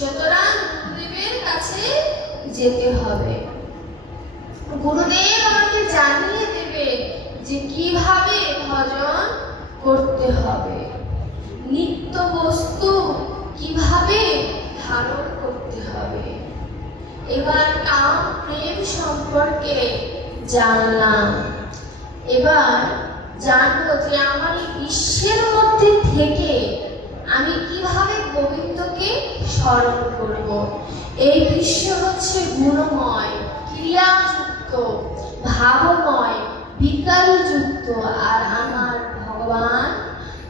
সুতরাং গুরুদেবের কাছে যেতে হবে। গুরুদেব আমাকে জানিয়ে দেবে যে কিভাবে ভজন করতে হবে, নিত্য বস্তু কিভাবে ধারণ করতে হবে। এবার কাম প্রেম সম্পর্কে জানলাম। এবার জানবো যে আমার এই বিশ্বের মধ্যে থেকে আমি কিভাবে গোবিন্দকে স্মরণ করব। এই বিশ্ব হচ্ছে গুণময়, ক্রিয়াযুক্ত, ভাবময়, বিকারযুক্ত, আর আমার ভগবান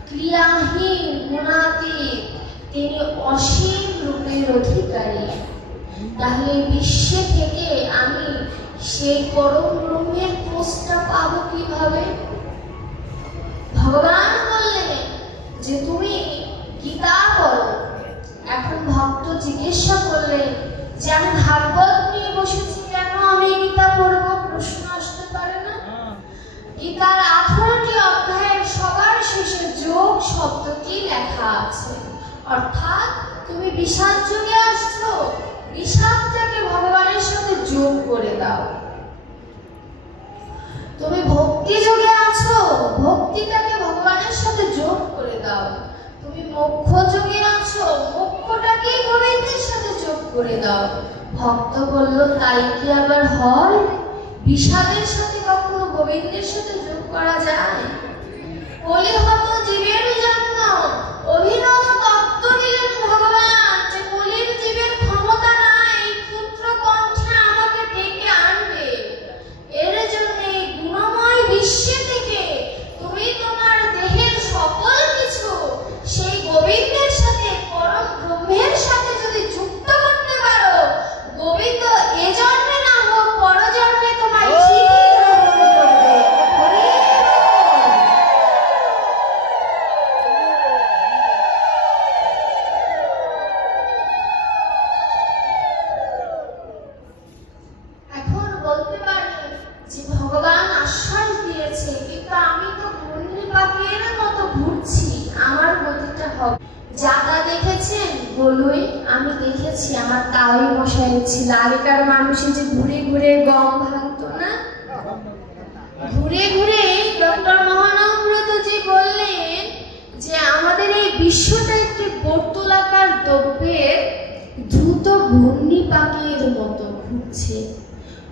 ক্রিয়াহীন, গুণাতীত, তিনি অসীম রূপের অধিকারী। তাহলে বিশ্বে থেকে আমি সেই পরম ব্রহ্মের খোঁজটা পাবো কিভাবে? ভগবান বললেন যে তুমি গীতা পড়ো। এখন ভক্ত জিজ্ঞাসা করলেন যে আমি ভাগবত নিয়ে বসেছি, কেন আমি গীতা পড়বো? প্রশ্ন আসতে পারে না? গীতার 18টি অধ্যায়ের সবার শেষে যোগ শব্দটি লেখা আছে, অর্থাৎ তুমি বিষাদ যুগে আসছো, বিষাদটাকে ভগবানের সাথে যোগ করে দাও। তুমি ভক্তি যুগে আছো, ভক্তিটাকে ভগবানের সাথে যোগ করে দাও। তুমি মোক্ষ যুগে আছো, মোক্ষটাকে গোবিন্দের সাথে যোগ করে দাও। ভক্ত বলল, তাই কি আবার হয়? বিষাদের সাথে কখনো গোবিন্দের সাথে যোগ করা যায়? কলিহত জীবের জন্য অভিনব তত্ত্ব দিলেন ভগবান যে কলির জীবের ক্ষমতা নাই পুত্র কণ্ঠে আমাকে ডেকে আনবে। এর জন্য এই গুণময় বিশ্বে থেকে তুমি তোমার দেহের সকল কিছু সেই গোবিন্দের সাথে, পরম ব্রহ্মের সাথে যদি যুক্ত করতে পারো, গোবিন্দ এ জন্মে না হোক পরজন্মে তোমায় ঠিকই গ্রহণ করবে। এখন বলতে পারি যে ভগবান আশ্বাস দিয়েছে, কিন্তু আমি তো ঘূর্ণিপাকের মতো ঘুরছি, আমার গতিটা হবে। যাতা দেখেছেন? বলুই, আমি দেখেছি, আমার তাওই মশাই ছিল। আগেকার মানুষে যে ঘুরে ঘুরে গম ভাঙতো না, ঘুরে ঘুরে ডক্টর মহানব্রতজি বললেন যে আমাদের এই বিশ্বটা একটি বর্তুলাকার দ্রব্যের দ্রুত ঘূর্ণিপাকের মতো ঘুরছে।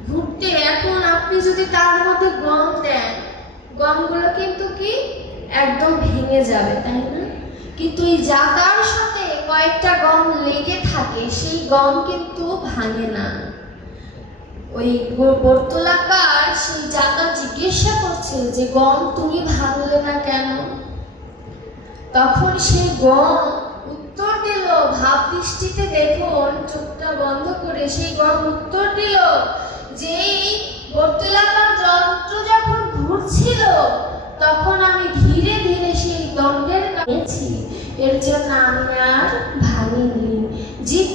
ঘুরতে এখন আপনি যদি তার মধ্যে গম দেন, গমগুলো কিন্তু কি একদম ভেঙে যাবে, তাই না? কিন্তু এই জাতার সাথে কয়েকটা গম লেগে থাকে, সেই গম কিন্তু ভাঙে না। ওই বর্তুলাকার সেই জাতা জিজ্ঞাসা করছে যে গম তুমি ভাঙলে না কেন? তখন সেই গম উত্তর দিল, ভাব দৃষ্টিতে দেখুন, চোখটা বন্ধ করে সেই গম উত্তর দিল যে এই বর্তুলাকার যন্ত্র যখন ঘুরছিল তখন আমি ধীরে ধীরে সেই দণ্ডের কাছে, এর জন্য আমি আর ভাঙিনি। জীব